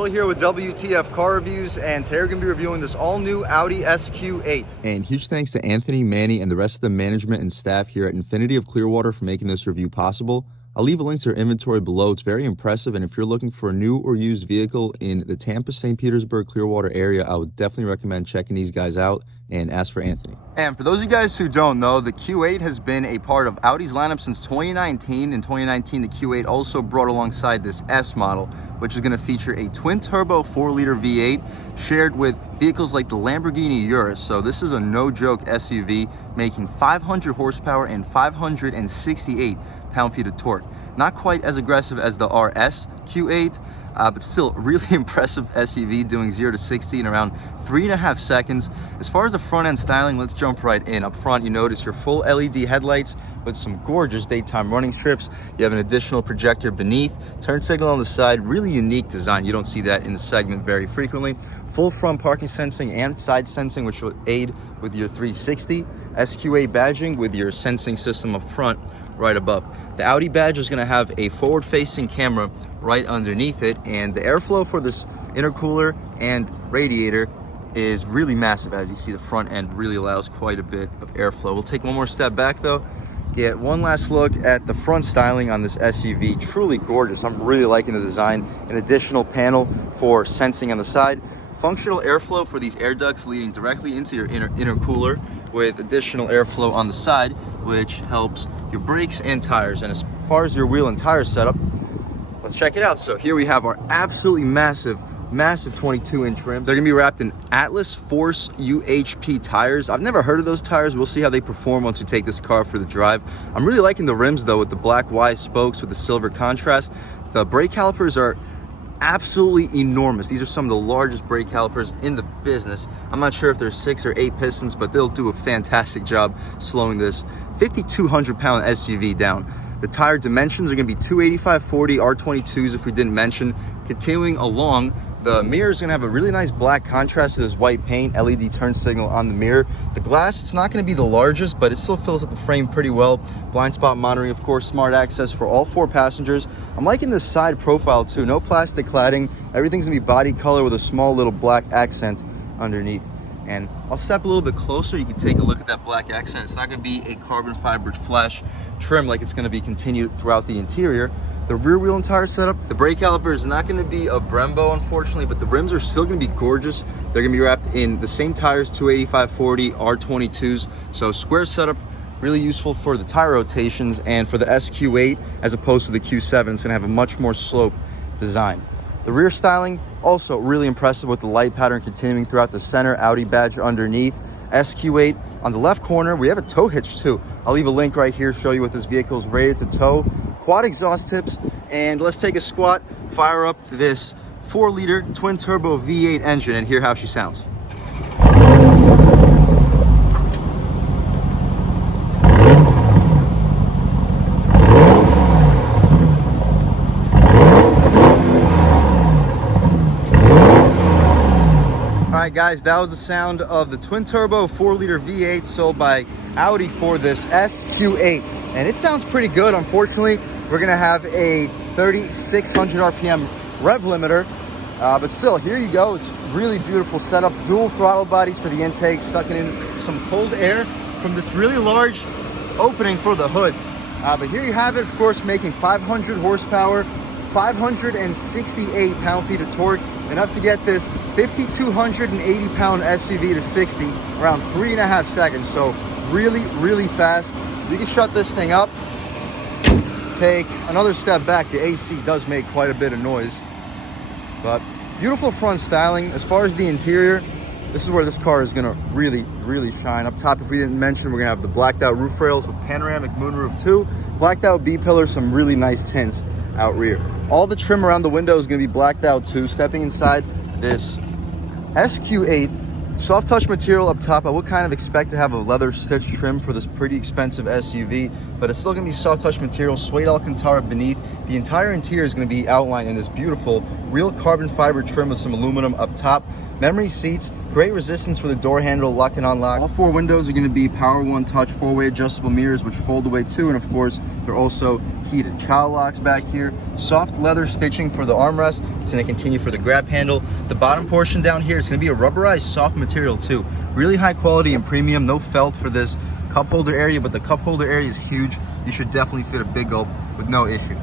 Will here with W.T.F car reviews, and today we're going to be reviewing this all-new Audi SQ8. And huge thanks to Anthony, Manny, and the rest of the management and staff here at Infinity of Clearwater for making this review possible. I'll leave a link to their inventory below. It's very impressive, and if you're looking for a new or used vehicle in the Tampa, St. Petersburg, Clearwater area, I would definitely recommend checking these guys out and ask for Anthony. And for those of you guys who don't know, the Q8 has been a part of Audi's lineup since 2019. In 2019, the Q8 also brought alongside this S model, which is going to feature a twin-turbo 4-liter V8 shared with vehicles like the Lamborghini Urus. So this is a no-joke SUV, making 500 horsepower and 568 pound-feet of torque. Not quite as aggressive as the RS Q8, but still really impressive SUV, doing 0 to 60 in around 3.5 seconds. As far as the front end styling, let's jump right in. Up front, you notice your full LED headlights with some gorgeous daytime running strips. You have an additional projector beneath, turn signal on the side, really unique design. You don't see that in the segment very frequently. Full front parking sensing and side sensing, which will aid with your 360. SQ8 badging with your sensing system up front right above. The Audi badge is going to have a forward-facing camera right underneath it, and the airflow for this intercooler and radiator is really massive. As you see, the front end really allows quite a bit of airflow. We'll take one more step back though, get one last look at the front styling on this SUV. Truly gorgeous. I'm really liking the design. An additional panel for sensing on the side, functional airflow for these air ducts leading directly into your intercooler, with additional airflow on the side, which helps your brakes and tires. And as far as your wheel and tire setup, let's check it out. So here we have our absolutely massive 22-inch rims. They're gonna be wrapped in Atlas Force UHP tires. I've never heard of those tires. We'll see how they perform once we take this car for the drive. I'm really liking the rims though, with the black Y spokes with the silver contrast. The brake calipers are absolutely enormous. These are some of the largest brake calipers in the business. I'm not sure if they're 6 or 8 pistons, but they'll do a fantastic job slowing this 5,200 pound SUV down. The tire dimensions are going to be 285/40 R22s if we didn't mention. Continuing along, the mirror is going to have a really nice black contrast to this white paint, LED turn signal on the mirror. The glass, it's not going to be the largest, but it still fills up the frame pretty well. Blind spot monitoring, of course, smart access for all 4 passengers. I'm liking this side profile too. No plastic cladding. Everything's going to be body color with a small little black accent underneath. And I'll step a little bit closer. You can take a look at that black accent. It's not going to be a carbon fiber flash trim like it's going to be continued throughout the interior. The rear wheel and tire setup, the brake caliper is not going to be a Brembo, unfortunately, but the rims are still going to be gorgeous. They're going to be wrapped in the same tires, 285/40 R22s. So square setup, really useful for the tire rotations, and for the SQ8 as opposed to the Q7, it's going to have a much more slope design. The rear styling, also really impressive with the light pattern continuing throughout the center, Audi badge underneath. SQ8 on the left corner, we have a tow hitch too. I'll leave a link right here, show you what this vehicle is rated to tow. Quad exhaust tips, and let's take a squat, fire up this 4-liter twin-turbo V8 engine, and hear how she sounds. Alright guys, that was the sound of the twin-turbo 4-liter V8 sold by Audi for this SQ8. And it sounds pretty good. Unfortunately, we're going to have a 3,600 RPM rev limiter. But still, here you go. It's really beautiful setup. Dual throttle bodies for the intake, sucking in some cold air from this really large opening for the hood. But here you have it, of course, making 500 horsepower, 568 pound-feet of torque, enough to get this 5,280 pound SUV to 60 around 3.5 seconds. So really, really fast. You can shut this thing up, take another step back. The AC does make quite a bit of noise, but beautiful front styling. As far as the interior, this is where this car is gonna really, really shine. Up top, if we didn't mention, we're gonna have the blacked out roof rails with panoramic moonroof too, blacked out B-pillars, some really nice tints out rear. All the trim around the window is gonna be blacked out too. Stepping inside this SQ8, soft touch material up top. I would kind of expect to have a leather stitch trim for this pretty expensive SUV, but it's still gonna be soft touch material, suede Alcantara beneath. The entire interior is gonna be outlined in this beautiful real carbon fiber trim with some aluminum up top. Memory seats, great resistance for the door handle, lock and unlock. All 4 windows are going to be Power One Touch 4-way adjustable mirrors, which fold away too, and of course, they're also heated. Child locks back here, soft leather stitching for the armrest. It's going to continue for the grab handle. The bottom portion down here, it's going to be a rubberized soft material too. Really high quality and premium, no felt for this cup holder area, but the cup holder area is huge. You should definitely fit a big gulp with no issue.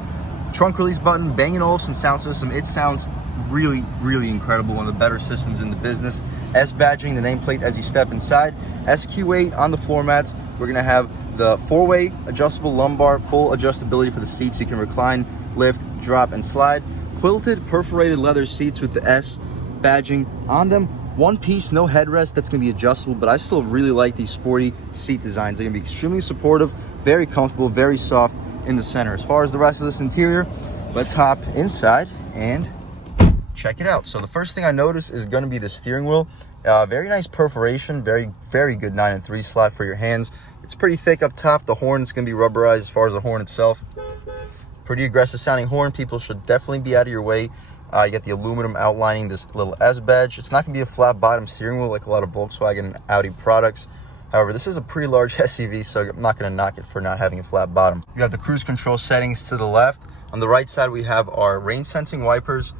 Trunk release button, Bang & Olufsen sound system. It sounds really, really incredible. One of the better systems in the business. S badging, the nameplate as you step inside. SQ8 on the floor mats. We're gonna have the 4-way adjustable lumbar, full adjustability for the seats. You can recline, lift, drop, and slide. Quilted perforated leather seats with the S badging on them. One piece, no headrest, that's gonna be adjustable, but I still really like these sporty seat designs. They're gonna be extremely supportive, very comfortable, very soft in the center. As far as the rest of this interior, let's hop inside and check it out. So the first thing I notice is gonna be the steering wheel. Very nice perforation, very, very good 9 3 slot for your hands. It's pretty thick up top. The horn is gonna be rubberized as far as the horn itself. Pretty aggressive sounding horn. People should definitely be out of your way. You get the aluminum outlining this little S badge. It's not gonna be a flat bottom steering wheel like a lot of Volkswagen and Audi products. However, this is a pretty large SUV, so I'm not gonna knock it for not having a flat bottom. You have the cruise control settings to the left. On the right side, we have our rain sensing wipers.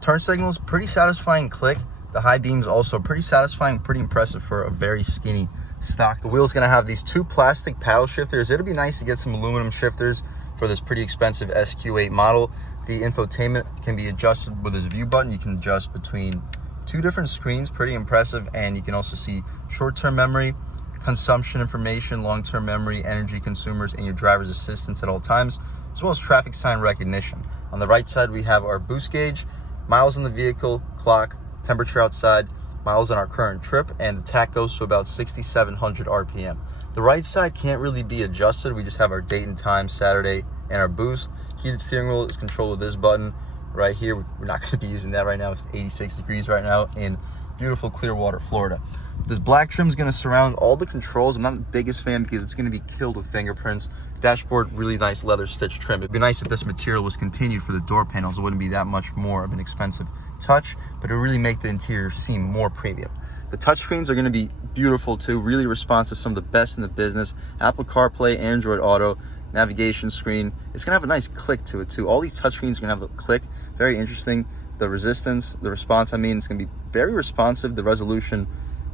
Turn signals, pretty satisfying click. The high beams also pretty satisfying, pretty impressive for a very skinny stock. The wheel's gonna have these 2 plastic paddle shifters. It'll be nice to get some aluminum shifters for this pretty expensive SQ8 model. The infotainment can be adjusted with this view button. You can adjust between 2 different screens, pretty impressive. And you can also see short-term memory, consumption information, long-term memory, energy consumers, and your driver's assistance at all times, as well as traffic sign recognition. On the right side, we have our boost gauge, miles in the vehicle, clock, temperature outside, miles on our current trip, and the tach goes to about 6,700 RPM. The right side can't really be adjusted. We just have our date and time, Saturday, and our boost. Heated steering wheel is controlled with this button right here. We're not gonna be using that right now. It's 86 degrees right now in beautiful Clearwater, Florida. This black trim is gonna surround all the controls. I'm not the biggest fan because it's gonna be killed with fingerprints. Dashboard, really nice leather stitch trim. It'd be nice if this material was continued for the door panels. It wouldn't be that much more of an expensive touch, but it would really make the interior seem more premium. The touchscreens are going to be beautiful too, really responsive, some of the best in the business. Apple CarPlay, Android Auto, navigation screen. It's going to have a nice click to it too. All these touchscreens are going to have a click. Very interesting. The resistance, the response, it's going to be very responsive. The resolution,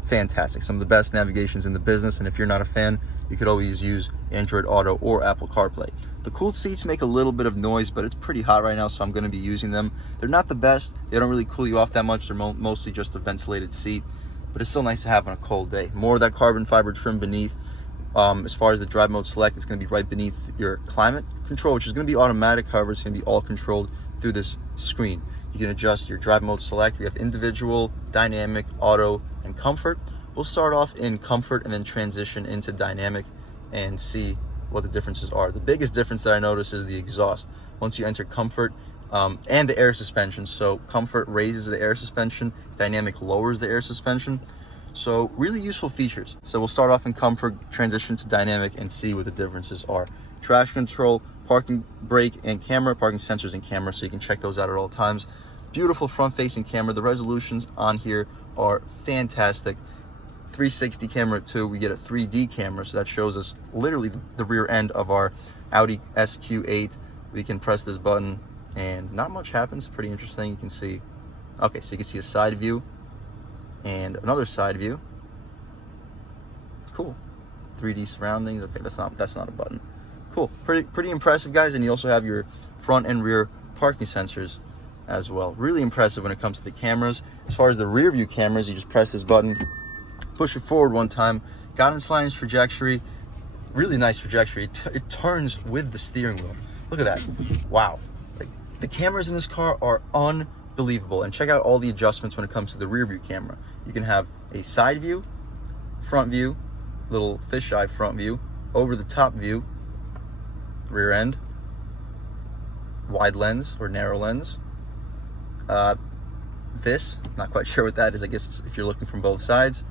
fantastic. Some of the best navigations in the business, and if you're not a fan, you could always use Android Auto or Apple CarPlay. The cooled seats make a little bit of noise, but it's pretty hot right now, so I'm going to be using them. They're not the best. They don't really cool you off that much. They're mostly just a ventilated seat, but it's still nice to have on a cold day. More of that carbon fiber trim beneath. As far as the drive mode select, it's going to be right beneath your climate control, which is going to be automatic. However, it's going to be all controlled through this screen. You can adjust your drive mode select. We have individual, dynamic, auto, and comfort. We'll start off in comfort and then transition into dynamic and see what the differences are. The biggest difference that I notice is the exhaust. Once you enter comfort, and the air suspension. So comfort raises the air suspension, dynamic lowers the air suspension. So really useful features. So we'll start off in comfort, transition to dynamic, and see what the differences are. Traction control, parking brake and camera, parking sensors and camera, so you can check those out at all times. Beautiful front facing camera. The resolutions on here are fantastic. 360 camera too. We get a 3D camera, so that shows us literally the rear end of our Audi SQ8. We can press this button and not much happens. Pretty interesting. You can see, okay, so you can see a side view and another side view. Cool. 3D surroundings. Okay, that's not a button. Cool. Pretty impressive, guys. And you also have your front and rear parking sensors as well. Really impressive when it comes to the cameras. As far as the rear view cameras, you just press this button, push it forward one time, guidance lines, trajectory. Really nice trajectory. It turns with the steering wheel. Look at that. Wow. Like, the cameras in this car are unbelievable. And check out all the adjustments when it comes to the rear view camera. You can have a side view, front view, little fisheye front view, over the top view, rear end, wide lens or narrow lens. This, not quite sure what that is. I guess it's if you're looking from both sides.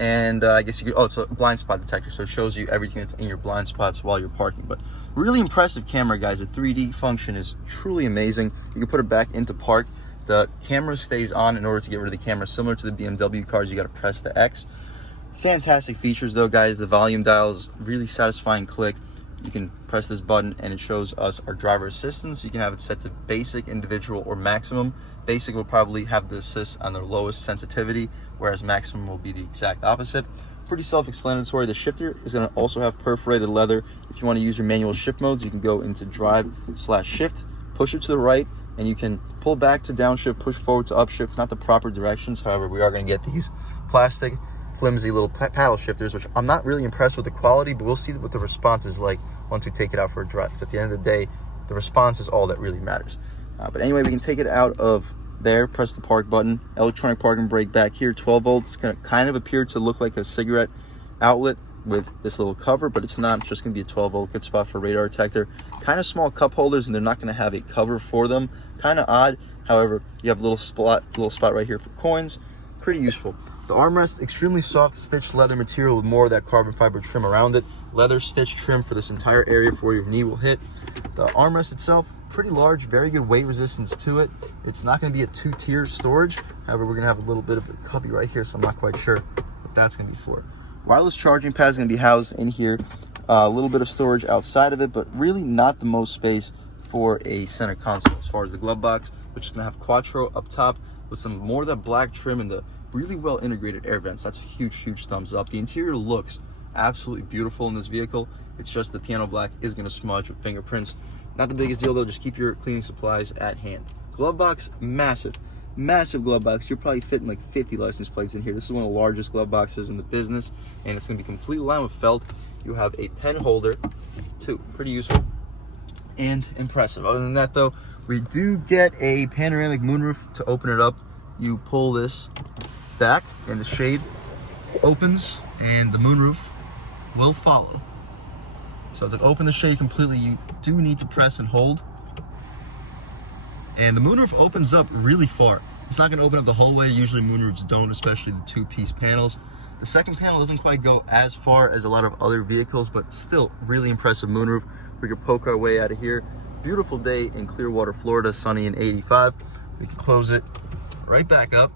And I guess you could, oh, it's a blind spot detector, so it shows you everything that's in your blind spots while you're parking. But really impressive camera, guys. The 3D function is truly amazing. You can put it back into park. The camera stays on. In order to get rid of the camera, similar to the BMW cars, you got to press the X. Fantastic features though, guys. The volume dial is really satisfying click. You can press this button and it shows us our driver assistance. You can have it set to basic, individual, or maximum. Basic will probably have the assist on their lowest sensitivity, whereas maximum will be the exact opposite. Pretty self-explanatory. The shifter is going to also have perforated leather. If you want to use your manual shift modes, you can go into drive/shift, push it to the right, and you can pull back to downshift, push forward to upshift. Not the proper directions. However, we are going to get these plastic flimsy little paddle shifters, which I'm not really impressed with the quality, but we'll see what the response is like once we take it out for a drive. Because at the end of the day, the response is all that really matters. But anyway, we can take it out of there, press the park button, electronic parking brake back here, 12 volts. It's going to kind of appear to look like a cigarette outlet with this little cover, but it's not. It's just going to be a 12 volt, good spot for radar detector. Kind of small cup holders, and they're not going to have a cover for them. Kind of odd. However, you have a little spot right here for coins. Pretty useful. The armrest, extremely soft stitched leather material with more of that carbon fiber trim around it. Leather stitch trim for this entire area for your knee will hit. The armrest itself, pretty large, very good weight resistance to it. It's not going to be a 2-tier storage. However, we're going to have a little bit of a cubby right here, so I'm not quite sure what that's going to be for. Wireless charging pad is going to be housed in here. A little bit of storage outside of it, but really not the most space for a center console. As far as the glove box, which is going to have Quattro up top with some more of that black trim and the really well integrated air vents. That's a huge thumbs up. The interior looks absolutely beautiful in this vehicle. It's just the piano black is going to smudge with fingerprints. Not the biggest deal though, just keep your cleaning supplies at hand. Glove box, massive glove box. You're probably fitting like 50 license plates in here. This is one of the largest glove boxes in the business, and it's going to be completely lined with felt. You have a pen holder too, pretty useful and impressive. Other than that though, we do get a panoramic moonroof. To open it up, you pull this back and the shade opens and the moonroof will follow. So to open the shade completely, you do need to press and hold. And the moonroof opens up really far. It's not going to open up the whole way. Usually moonroofs don't, especially the 2-piece panels. The second panel doesn't quite go as far as a lot of other vehicles, but still really impressive moonroof. We can poke our way out of here. Beautiful day in Clearwater, Florida, sunny and 85. We can close it right back up.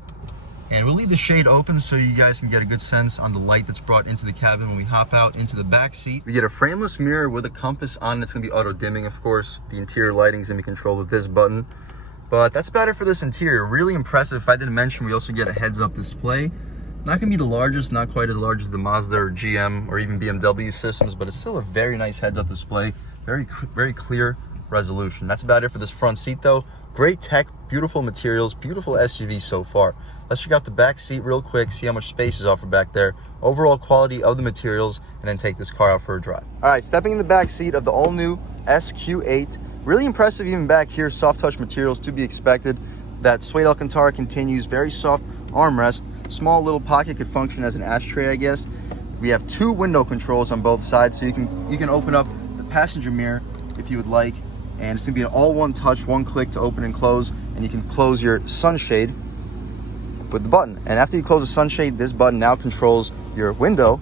And we'll leave the shade open so you guys can get a good sense on the light that's brought into the cabin when we hop out into the back seat. We get a frameless mirror with a compass on it. It's going to be auto dimming, of course. The interior lighting is going to be controlled with this button. But that's about it for this interior. Really impressive. If I didn't mention, we also get a heads-up display. Not going to be the largest, not quite as large as the Mazda or GM or even BMW systems, but it's still a very nice heads-up display. Very clear resolution. That's about it for this front seat though. Great tech, beautiful materials, beautiful SUV so far. Let's check out the back seat real quick, see how much space is offered back there, overall quality of the materials, and then take this car out for a drive. All right, stepping in the back seat of the all-new SQ8. Really impressive even back here, soft touch materials to be expected. That suede Alcantara continues, very soft armrest. Small little pocket could function as an ashtray, I guess. We have 2 window controls on both sides, so you can open up the passenger mirror if you would like. And it's gonna be an all-one touch, one click to open and close, and you can close your sunshade with the button. And after you close the sunshade, this button now controls your window.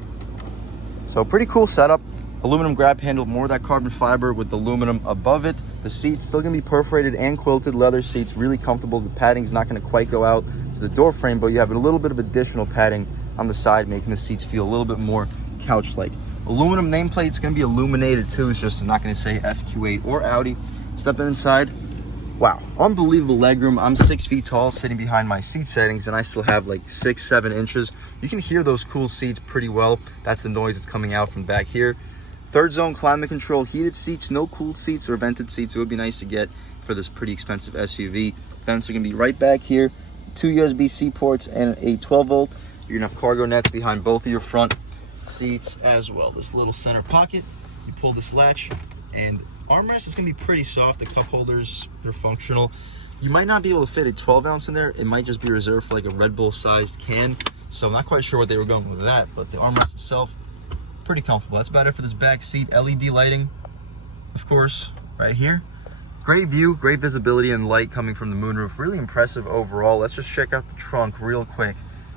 So pretty cool setup. Aluminum grab handle, more of that carbon fiber with aluminum above it. The seats still gonna be perforated and quilted leather seats, really comfortable. The padding's not gonna quite go out to the door frame, but you have a little bit of additional padding on the side, making the seats feel a little bit more couch-like. Aluminum nameplate's gonna be illuminated too. It's just not gonna say SQ8 or Audi. Stepping inside, wow, unbelievable legroom. I'm 6 feet tall sitting behind my seat settings, and I still have like 6-7 inches. You can hear those cool seats pretty well. That's the noise that's coming out from back here. 3rd zone climate control, heated seats, no cooled seats or vented seats. It would be nice to get for this pretty expensive SUV. Vents are gonna be right back here. 2 USB-C ports and a 12 volt. You're gonna have cargo nets behind both of your front seats as well. This little center pocket, you pull this latch, and armrest is gonna be pretty soft. The cup holders, they're functional. You might not be able to fit a 12 ounce in there. It might just be reserved for like a Red Bull sized can. So I'm not quite sure what they were going with that, but the armrest itself, pretty comfortable. That's about it for this back seat. LED lighting, of course, right here. Great view, great visibility and light coming from the moonroof. Really impressive overall. Let's just check out the trunk real quick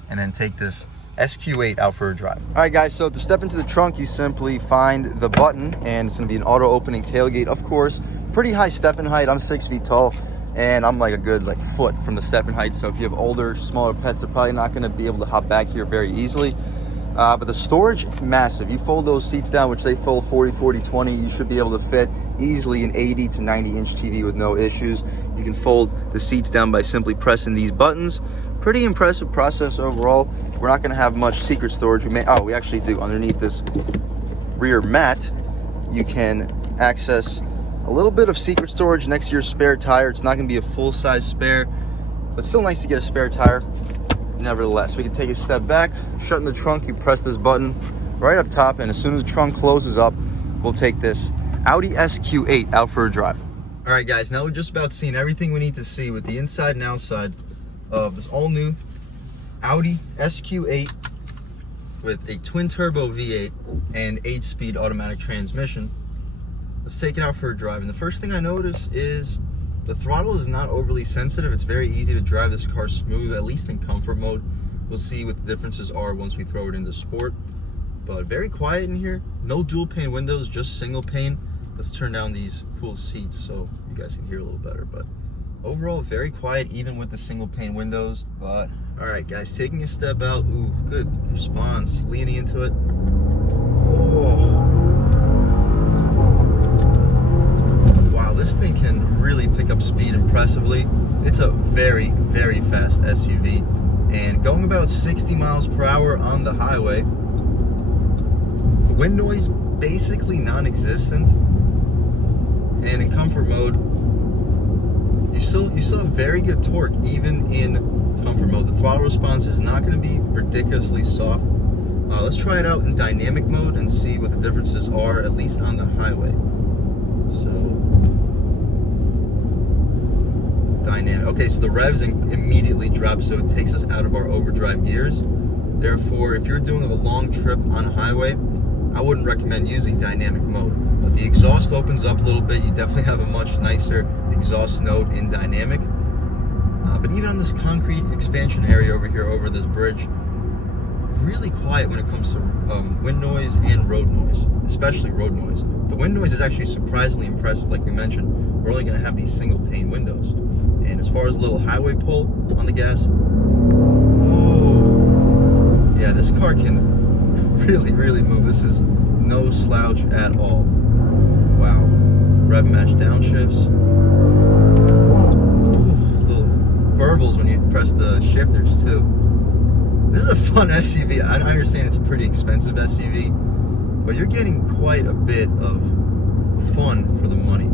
and then take this SQ8 out for a drive. All right guys, so to step into the trunk, you simply find the button and it's gonna be an auto opening tailgate, of course. Pretty high step in height. I'm 6 feet tall. and I'm like a good foot from the stepping height. So if you have older, smaller pets, they're probably not going to be able to hop back here very easily. But the storage, massive. You fold those seats down, which they fold 40-40-20, you should be able to fit easily an 80 to 90 inch TV with no issues. You can fold the seats down by simply pressing these buttons. Pretty impressive process overall. We're not going to have much secret storage. We actually do. Underneath this rear mat, you can access a little bit of secret storage next to your spare tire. It's not going to be a full-size spare, but still nice to get a spare tire. Nevertheless, we can take a step back, shutting the trunk. You press this button right up top, and as soon as the trunk closes up, we'll take this Audi SQ8 out for a drive. All right, guys, now we're just about seen everything we need to see with the inside and outside of this all-new Audi SQ8 with a twin-turbo V8 and 8-speed automatic transmission. Let's take it out for a drive. And the first thing I notice is the throttle is not overly sensitive. It's very easy to drive this car smooth, at least in comfort mode. We'll see what the differences are once we throw it into sport. But very quiet in here. No dual pane windows, just single pane. Let's turn down these cool seats so you guys can hear a little better. But overall, very quiet, even with the single pane windows. But all right, guys, taking a step out. Ooh, good response. Leaning into it. Oh. This thing can really pick up speed impressively. It's a very, very fast SUV, and going about 60 miles per hour on the highway. The wind noise basically non-existent, and in comfort mode, you still have very good torque even in comfort mode. The throttle response is not going to be ridiculously soft. Let's try it out in dynamic mode and see what the differences are, at least on the highway. So dynamic. Okay, so the revs immediately drop, so it takes us out of our overdrive gears. Therefore, if you're doing a long trip on highway, I wouldn't recommend using dynamic mode. But the exhaust opens up a little bit. You definitely have a much nicer exhaust note in dynamic. But even on this concrete expansion area over here, over this bridge, really quiet when it comes to wind noise and road noise, especially road noise. The wind noise is actually surprisingly impressive. Like we mentioned, we're only going to have these single pane windows. And as far as a little highway pull on the gas, oh, yeah, this car can really move. This is no slouch at all. Wow. Rev match downshifts. Ooh, little burbles when you press the shifters too. This is a fun SUV. I understand it's a pretty expensive SUV, but you're getting quite a bit of fun for the money.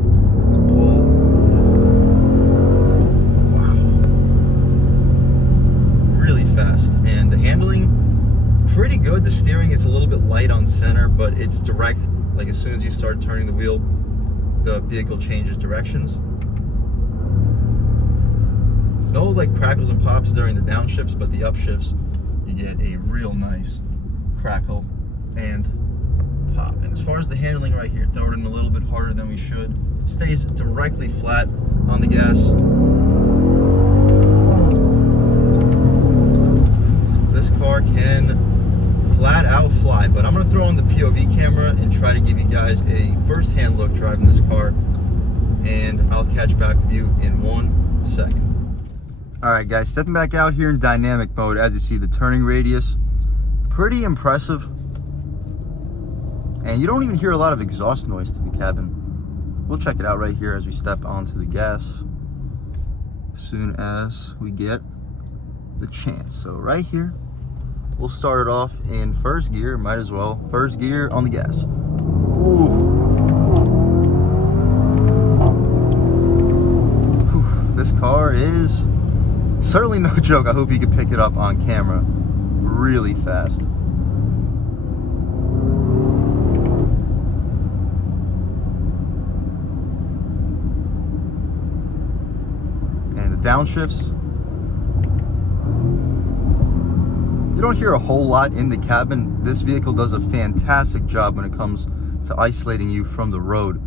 And the handling, pretty good. The steering is a little bit light on center, but it's direct. Like as soon as you start turning the wheel, the vehicle changes directions. No like crackles and pops during the downshifts, but the upshifts, you get a real nice crackle and pop. And as far as the handling right here, throw it in a little bit harder than we should. Stays directly flat on the gas. This car can flat out fly, but I'm going to throw on the POV camera and try to give you guys a first-hand look driving this car, and I'll catch back with you in 1 second. All right, guys, stepping back out here in dynamic mode. As you see, the turning radius, pretty impressive, and you don't even hear a lot of exhaust noise to the cabin. We'll check it out right here as we step onto the gas as soon as we get the chance. So right here, we'll start it off in first gear. Might as well. First gear on the gas. Ooh. Whew. This car is certainly no joke. I hope you can pick it up on camera. Really fast. And the downshifts. You don't hear a whole lot in the cabin. This vehicle does a fantastic job when it comes to isolating you from the road.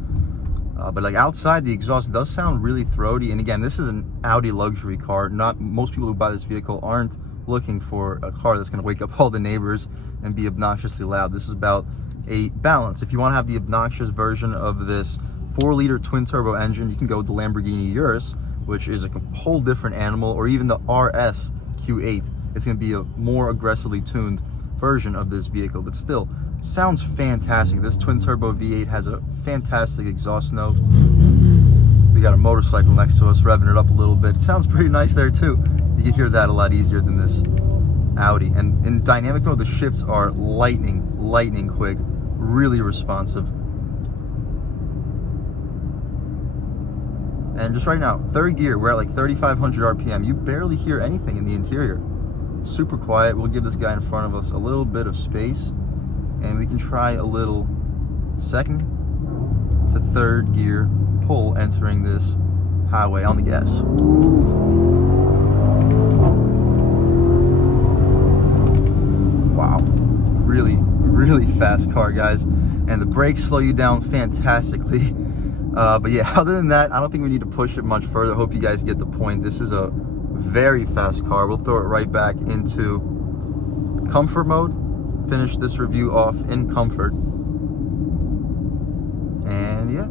But like outside, the exhaust does sound really throaty. And again, this is an Audi luxury car. Not most people who buy this vehicle aren't looking for a car that's going to wake up all the neighbors and be obnoxiously loud. This is about a balance. If you want to have the obnoxious version of this 4-liter twin turbo engine, you can go with the Lamborghini Urus. which is a whole different animal, or even the RS Q8. It's going to be a more aggressively tuned version of this vehicle, but still sounds fantastic. This twin turbo V8 has a fantastic exhaust note. We got a motorcycle next to us revving it up a little bit. It sounds pretty nice there too. You can hear that a lot easier than this Audi. And in dynamic mode, the shifts are lightning quick, really responsive. And just right now, third gear, we're at like 3,500 RPM. You barely hear anything in the interior. Super quiet. We'll give this guy in front of us a little bit of space, and we can try a little second to third gear pull entering this highway on the gas. Wow, really fast car, guys, and the brakes slow you down fantastically. But yeah, other than that, I don't think we need to push it much further. Hope you guys get the point. This is a very fast car. We'll throw it right back into comfort mode, finish this review off in comfort, and yeah,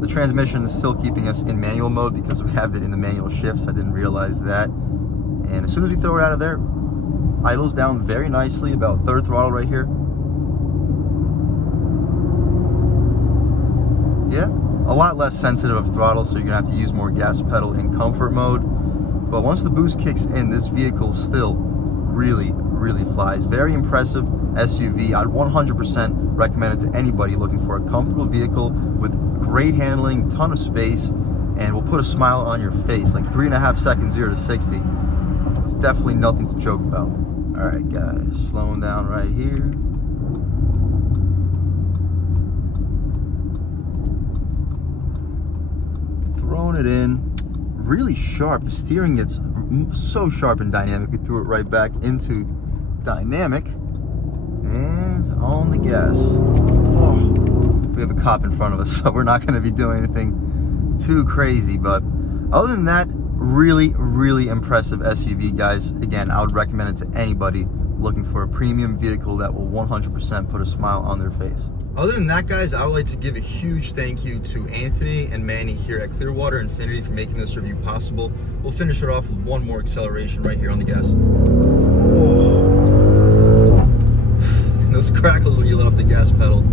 the transmission is still keeping us in manual mode because we have it in the manual shifts. I didn't realize that. And as soon as we throw it out of there, idles down very nicely, about third throttle right here. Yeah, a lot less sensitive of throttle, so you're gonna have to use more gas pedal in comfort mode. But once the boost kicks in, this vehicle still really flies. Very impressive SUV. I'd 100% recommend it to anybody looking for a comfortable vehicle with great handling, ton of space, and will put a smile on your face. Like 3.5 seconds 0 to 60. It's definitely nothing to joke about. All right, guys, slowing down right here. Throwing it in, really sharp. The steering gets so sharp in dynamic. We threw it right back into dynamic, and on the gas. Oh, we have a cop in front of us, so we're not going to be doing anything too crazy. But other than that, really impressive SUV, guys. Again, I would recommend it to anybody looking for a premium vehicle that will 100% put a smile on their face. Other than that, guys, I would like to give a huge thank you to Anthony and Manny here at Clearwater Infinity for making this review possible. We'll finish it off with one more acceleration right here on the gas. Oh. Those crackles when you let up the gas pedal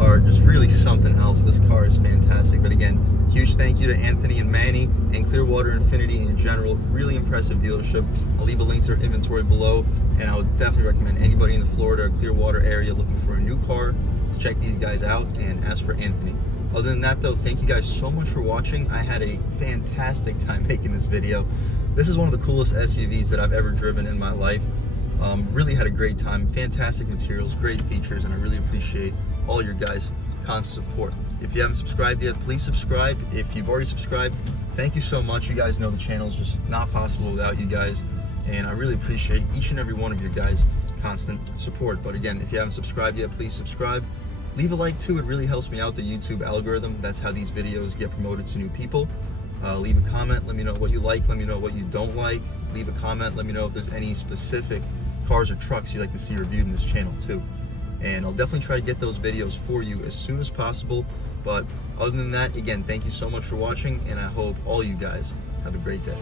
are just really something else. This car is fantastic. But again, huge thank you to Anthony and Manny and Clearwater Infinity in general. Really impressive dealership. I'll leave a link to their inventory below, and I would definitely recommend anybody in the Florida or Clearwater area looking for a new car to check these guys out and ask for Anthony. Other than that though, thank you guys so much for watching. I had a fantastic time making this video. This is one of the coolest SUVs that I've ever driven in my life. Really had a great time. Fantastic materials, great features, and I really appreciate all your guys' constant support. If you haven't subscribed yet, please subscribe. If you've already subscribed, thank you so much. You guys know the channel is just not possible without you guys, and I really appreciate each and every one of your guys' constant support. But again, if you haven't subscribed yet, please subscribe. Leave a like too. It really helps me out, the YouTube algorithm. That's how these videos get promoted to new people. Leave a comment. Let me know what you like. Let me know what you don't like. Leave a comment. Let me know if there's any specific cars or trucks you'd like to see reviewed in this channel too. And I'll definitely try to get those videos for you as soon as possible. But other than that, again, thank you so much for watching, and I hope all you guys have a great day.